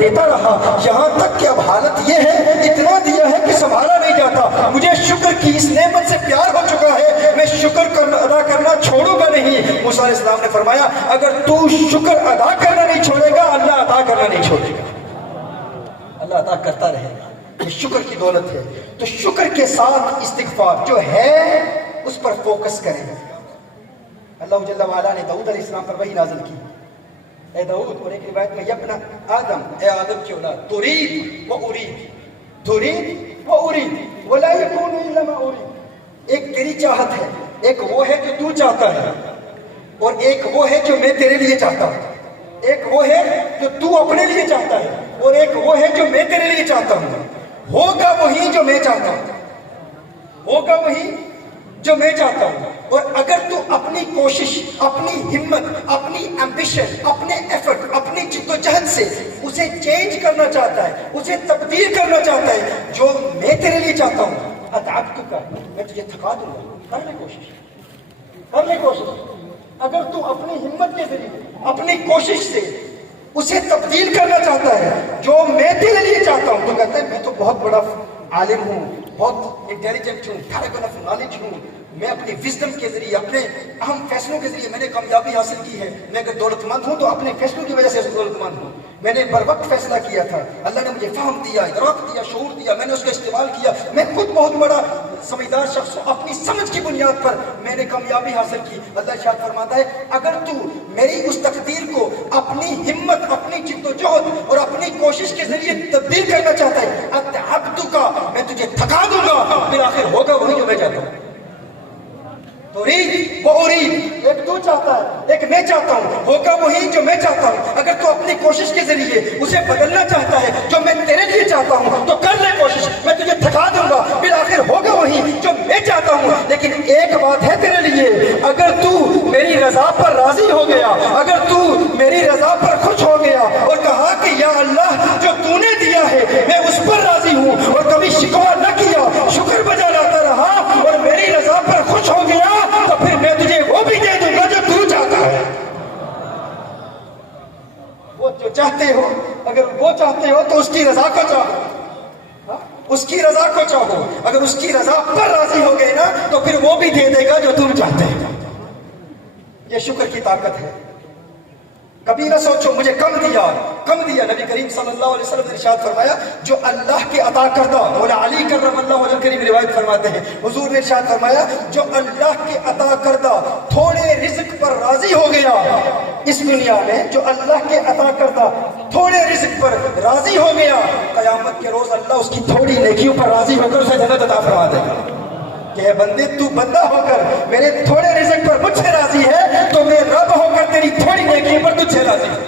دیتا رہا، یہاں تک کہ اب حالت یہ ہے اتنا دیا ہے کہ سنبھالا نہیں جاتا۔ مجھے شکر کی اس نعمت سے پیار ہو چکا ہے، میں شکر ادا کرنا چھوڑوں گا نہیں۔ موسیٰ علیہ السلام نے فرمایا اگر تو شکر ادا کرنا نہیں چھوڑے گا، اللہ عطا کرنا نہیں چھوڑے گا، اللہ عطا کرتا رہے گا۔ یہ شکر کی دولت ہے۔ تو شکر کے ساتھ استغفار جو ہے اس پر فوکس کریں۔ اللہ جل وعلا نے داؤد علیہ السلام پر وحی نازل کی، اے داؤد، اور ایک روایت میں یبن آدم، اے آدم کی اولاد، ترید و ارید، ترید و ارید ولا یکون الا ما ارید۔ ایک تیری چاہت ہے، ایک وہ ہے جو تو چاہتا ہے، اور ایک وہ ہے جو میں تیرے لیے چاہتا ہوں۔ ایک وہ ہے جو تو اپنے لیے چاہتا ہے، اور ایک وہ ہے جو میں تیرے لیے چاہتا ہوں۔ ہوگا وہی جو میں چاہتا ہوں، ہوگا وہی جو میں چاہتا ہوں۔ اور اگر تو اپنی کوشش، اپنی ہمت، اپنی ایمبیشن، اپنے ایفرٹ، اپنی جد و جہد سے اسے چینج کرنا چاہتا ہے، اسے تبدیل کرنا چاہتا ہے جو میں تیرے لیے چاہتا ہوں، اتعبتک، میں تجھے تھکا دوں گا۔ کر لے کوشش، کر لے کوشش۔ اگر تو اپنی ہمت کے ذریعے، اپنی کوشش سے اسے تبدیل کرنا چاہتا ہے جو میں تیرے لیے چاہتا ہوں، تو کہتا ہے میں تو بہت بڑا عالم ہوں، بہت انٹیلیجنٹ ہوں، ٹھارکن آف نالج ہوں، میں اپنی وزڈم کے ذریعے، اپنے اہم فیصلوں کے ذریعے میں نے کامیابی حاصل کی ہے۔ میں اگر دولت مند ہوں تو اپنے فیصلوں کی وجہ سے دولت مند ہوں۔ میں نے بر وقت فیصلہ کیا تھا، اللہ نے مجھے فہم دیا، ادراک دیا، شعور دیا، میں نے اس کا استعمال کیا۔ میں خود بہت بڑا سمجھدار شخص ہوں، اپنی سمجھ کی بنیاد پر میں نے کامیابی حاصل کی۔ اللہ ارشاد فرماتا ہے اگر تو میری اس تقدیر کو اپنی ہمت، اپنی جد و جہد اور اپنی کوشش کے ذریعے تبدیل کرنا چاہتا ہے، اتعبتک، میں تجھے تھکا دوں گا، پھر آخر ہوگا وہی جو میں چاہتا ہوں۔ ترید و ارید، ایک تو چاہتا ہے، ایک میں چاہتا ہوں، ہوگا وہی جو میں چاہتا ہوں۔ اگر تو اپنی کوشش کے ذریعے اسے بدلنا چاہتا ہے جو میں تیرے لیے چاہتا ہوں تو کر لے کوشش، میں تجھے تھکا دوں گا، پھر آخر ہوگا وہی جو میں چاہتا ہوں۔ لیکن ایک بات ہے تیرے لیے، اگر تو میری رضا پر راضی ہو گیا، اگر تو میری رضا پر خوش ہو گیا اور کہا کہ یا اللہ جو تو نے دیا ہے میں اس پر راضی ہوں، اور کبھی شکوہ نہ کیا، شکر بجا لاتا رہا اور میری رضا پر خوش ہو گیا، تو پھر میں تجھے وہ بھی دے دوں گا جو تو چاہتا ہے۔ وہ جو چاہتے ہو، اگر وہ چاہتے ہو تو اس کی رضا کو چاہو، اس کی رضا کو چاہو۔ اگر اس کی رضا پر راضی ہو گئے نا تو پھر وہ بھی دے دے گا جو تم چاہتے ہو۔ یہ شکر کی طاقت ہے۔ کبھی نہ سوچو مجھے کم دیا، کم دیا۔ نبی کریم صلی اللہ علیہ وسلم نے ارشاد فرمایا جو اللہ کے عطا کردہ، مولا علی کرم اللہ وجہ کریم روایت فرماتے ہیں، حضور نے ارشاد فرمایا جو اللہ کے عطا کردہ تھوڑے رزق پر راضی ہو گیا اس دنیا میں، جو اللہ کے عطا کردہ تھوڑے رزق پر راضی ہو گیا، قیامت کے روز اللہ اس کی تھوڑی نیکیوں پر راضی ہو کر اسے جنت عطا فرما دے گا۔ کہ اے بندے تو بندہ ہو کر میرے تھوڑے رزق پر مجھ سے راضی ہے تو میں رب ہو کر تیری تھوڑی نیکی پر تجھ سے راضی ہوں۔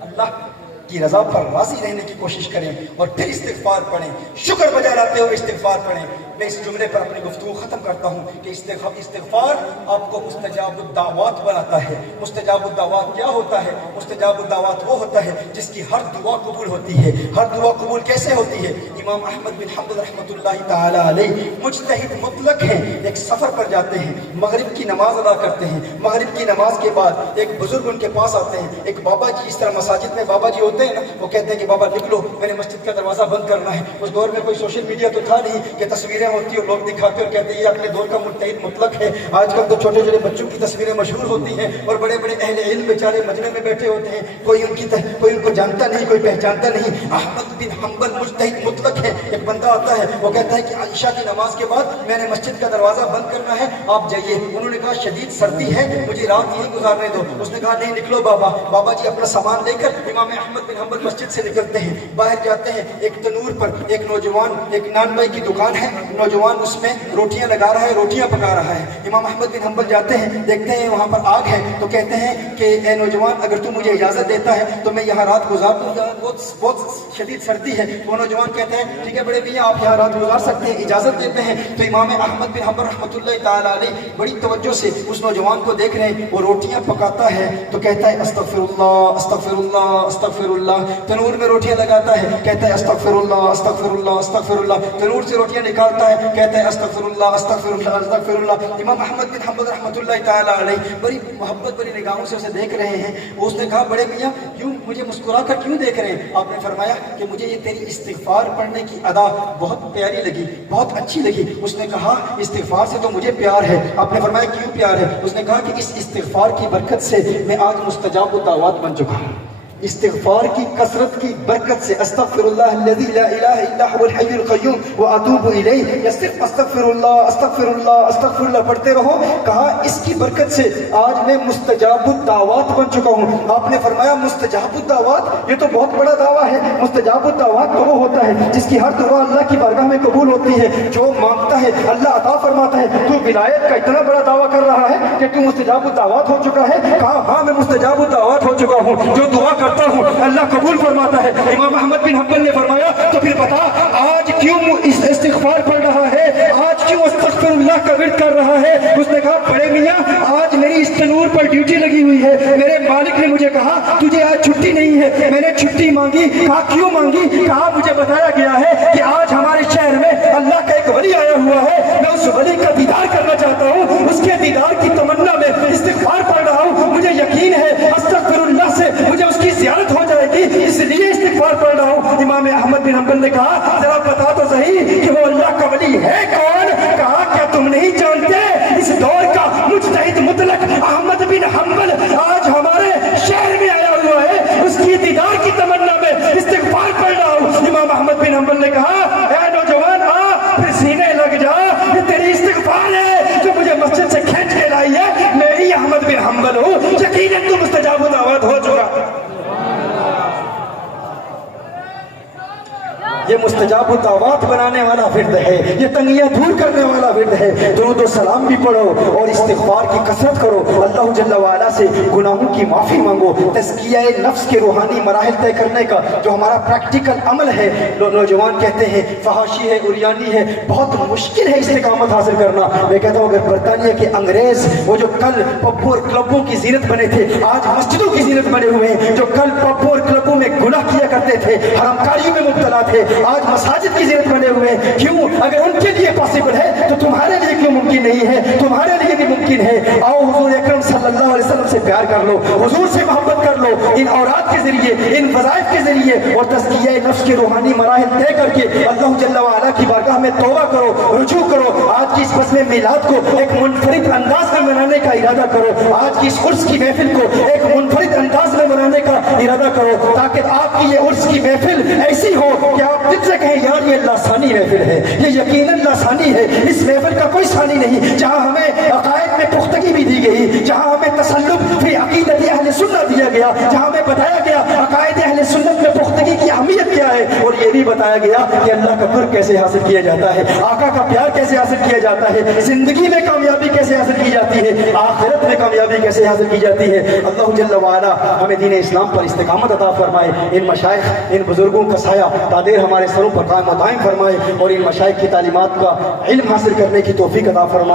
اللہ کی رضا پر راضی رہنے کی کوشش کریں اور پھر استغفار پڑھیں، شکر بجا لاتے ہوئے استغفار پڑھیں۔ میں اس جملے پر اپنی گفتگو ختم کرتا ہوں کہ استغفار آپ کو مستجاب الدعوات بناتا ہے۔ مستجاب الدعوات کیا ہوتا ہے؟ مستجاب الدعوات وہ ہوتا ہے جس کی ہر دعا قبول ہوتی ہے۔ ہر دعا قبول کیسے ہوتی ہے؟ امام احمد بن حنبل رحمۃ اللہ تعالی علیہ مجتہد مطلق ہیں، ایک سفر پر جاتے ہیں، مغرب کی نماز ادا کرتے ہیں، مغرب کی نماز کے بعد ایک بزرگ ان کے پاس آتے ہیں، ایک بابا جی، اس طرح مساجد میں بابا جی ہوتے ہیں نا، وہ کہتے ہیں کہ بابا لکھ لو میں نے مسجد کا دروازہ بند کرنا ہے۔ اس دور میں کوئی سوشل میڈیا تو تھا نہیں کہ تصویریں ہوتی اور لوگ دکھاتے اور کہتے ہیں یہ اپنے دور کا مجتہد مطلق ہے۔ آج کل تو چھوٹے چھوٹے بچوں کی تصویریں مشہور ہوتی ہیں اور بڑے بڑے اہل علم بیچارے مجمع میں بیٹھے ہوتے ہیں، کوئی ان کو جانتا نہیں، کوئی پہچانتا نہیں۔ احمد بن حنبل مجتہد مطلق ہے۔ ایک بندہ آتا ہے، وہ کہتا ہے کہ عائشہ کی نماز کے بعد میں نے مسجد کا دروازہ بند کرنا ہے، آپ جائیے۔ انہوں نے کہا شدید سردی ہے، مجھے رات یہیں گزارنے دو۔ اس نے کہا نہیں نکلو بابا۔ بابا جی اپنا سامان لے کر امام احمد بن حنبل مسجد سے نکلتے ہیں، باہر جاتے ہیں، ایک تنور پر ایک نوجوان، ایک نان بھائی کی دکان ہے، نوجوان اس میں روٹیاں لگا رہا ہے، روٹیاں پکا رہا ہے۔ امام احمد بن حنبل جاتے ہیں، دیکھتے ہیں وہاں پر آگ ہے، تو کہتے ہیں کہ اے نوجوان اگر تو مجھے اجازت دیتا ہے تو میں یہاں رات گزار دوں گا، بہت شدید سردی ہے۔ وہ نوجوان کہتے ہیں ٹھیک ہے بڑے بھیا آپ یہاں رات گزار سکتے ہیں، اجازت دیتے ہیں۔ تو امام احمد بن حنبل رحمۃ اللہ تعالی علیہ بڑی توجہ سے اس نوجوان کو دیکھ رہے ہیں، وہ روٹیاں پکاتا ہے تو کہتا ہے استغفر اللہ استغفر اللہ استغفر اللہ۔ تنور میں روٹیاں لگاتا ہے، کہتا ہے استغفر اللہ استغفر اللہ استغفر اللہ۔ تنور سے روٹیاں نکالتا ہوتا ہے کہتا ہے استغفراللہ استغفراللہ استغفراللہ. امام احمد بن حنبل رحمۃ اللہ تعالیٰ علیہ بڑی محبت بڑی نگاہوں سے اسے دیکھ رہے ہیں. اس نے کہا بڑے میاں یوں مجھے مسکرا کر کیوں دیکھ رہے ہیں؟ آپ نے فرمایا کہ مجھے یہ تیری استغفار پڑھنے کی ادا بہت پیاری لگی، بہت اچھی لگی. اس نے کہا استغفار سے تو مجھے پیار ہے. آپ نے فرمایا کیوں پیار ہے؟ اس نے کہا کہ اس استغفار کی برکت سے میں آج مستجاب الدعوات بن چکا ہوں. استغفار کی کثرت کی برکت سے استغفر اللہ الذی لا الہ الا هو الحی القیوم واتوب الیہ، یا صرف استغفر اللہ پڑھتے رہو. کہا اس کی برکت سے آج میں مستجاب الدعوات بن چکا ہوں. آپ نے فرمایا مستجاب الدعوات یہ تو بہت بڑا دعویٰ ہے. مستجاب الدعوات تو وہ ہوتا ہے جس کی ہر دعا اللہ کی بارگاہ میں قبول ہوتی ہے، جو مانگتا ہے اللہ عطا فرماتا ہے. تو ولایت کا اتنا بڑا دعویٰ کر رہا ہے کہ تو مستجاب الدعوات ہو چکا ہے. کہا ہاں میں مستجاب الدعوات ہو چکا ہوں، جو دعا کرتا ہوں اللہ قبول فرماتا ہے. امام احمد بن حنبل نے فرمایا تو پھر بتا آج کیوں استغفار پڑھ رہا ہے، آج کیوں استغفر اللہ کا ورد کر رہا ہے؟ اس نے کہا بڑے میاں آج میری اس تنور پر ڈیوٹی لگی ہوئی ہے، میرے مالک نے مجھے کہا تجھے آج چھٹی نہیں ہے. میں نے چھٹی مانگی. کہا کیوں مانگی؟ کہا مجھے بتایا گیا ہے کہ آج ہمارے شہر میں اللہ کا ایک ولی آیا ہوا ہے، میں اس ولی کا دیدار کرنا چاہتا ہوں. اس کے دیدار کی تمنا میں استغفار پڑھ رہا ہوں. مجھے یقین ہے استغفر اللہ سے مجھے اس کی زیارت ہو جائے گی، اس لیے استغفار پڑھ رہا ہوں. امام احمد بن حنبل نے کہا ذرا بتا تو صحیح کہ وہ اللہ کا ولی ہے کون؟ کہا کیا تم نہیں جانتے اس دور کا مجتہد مطلق احمد بن حنبل آج ہمارے شہر میں آیا ہوا ہے، اس کی دیدار کی تمنا میں استغفار پڑھ رہا ہوں. امام احمد بن حنبل نے کہا اے نوجوان آ پھر سینے لگ جا، یہ تیری استغفار ہے جو مجھے مسجد سے کھینچ کے لائی ہے. میں ہی احمد بن حنبل ہوں، یقیناً تو مستجاب الدعوات ہو چکا. یہ مستجاب الدعوات بنانے والا ورد ہے، یہ تنگیاں دور کرنے والا ورد ہے. درود و سلام بھی پڑھو اور استغفار کی کثرت کرو. اللہ جل وعلا سے گناہوں کی معافی مانگو. تزکیہ نفس کے روحانی مراحل طے کرنے کا جو ہمارا پریکٹیکل عمل ہے، نوجوان کہتے ہیں فحاشی ہے، عریانی ہے، بہت مشکل ہے استقامت حاصل کرنا. میں کہتا ہوں اگر برطانیہ کے انگریز وہ جو کل پبوں اور کلبوں کی زینت بنے تھے آج مسجدوں کی زینت بنے ہوئے ہیں، جو کل پبوں اور کلبوں میں گناہ کیا کرتے تھے، حرام کاریوں میں مبتلا تھے، آج مساجد کی زینت بنے ہوئے ہیں. کیوں؟ اگر ان کے لیے پاسبل ہے تو تمہارے لیے کیوں ممکن نہیں ہے؟ تمہارے لیے بھی ممکن ہے. آؤ حضور اکرم صلی اللہ علیہ وسلم سے پیار کر لو، حضور سے محبت کر لو، ان اوراد کے ذریعے، ان وظائف کے ذریعے اور تزکیہ نفس کے روحانی مراحل طے کر کے اللہ جل وعلا کی بارگاہ میں توبہ کرو، رجوع کرو. آج کی اس بزم میلاد کو ایک منفرد انداز میں منانے کا ارادہ کرو. آج کی اس عرس کی محفل کو ایک منفرد انداز میں منانے کا ارادہ کرو تاکہ آپ کی یہ عرس کی محفل ایسی ہو کہ آپ دل سے کہیں یار یہ اللہ ثانی محفل ہے، یہ یقیناً اللہ ثانی ہے. اس محفل کا کوئی ثانی نہیں جہاں ہمیں عقائد میں پختگی بھی دی گئی، جہاں ہمیں تسلط فی عقیدت اہل سنت دیا گیا، جہاں ہمیں بتایا گیا عقائد اہل سنت میں پختگی کی اہمیت کیا ہے، اور یہ بھی بتایا گیا کہ اللہ کا قرب کیسے حاصل کیا جاتا ہے، آقا کا پیار کیسے حاصل کیا جاتا ہے، زندگی میں کامیابی کیسے حاصل کی جاتی ہے، آخرت میں کامیابی کیسے حاصل کی جاتی ہے. اللہ جل وعلا ہمیں دین اسلام پر استقامت عطا فرمائے. ان مشائخ، ان بزرگوں کا سایہ تادیر ہمارے سروں پر قائم و دائم فرمائے اور ان مشائخ کی تعلیمات کا علم حاصل کرنے کی توفیق عطا فرمائے.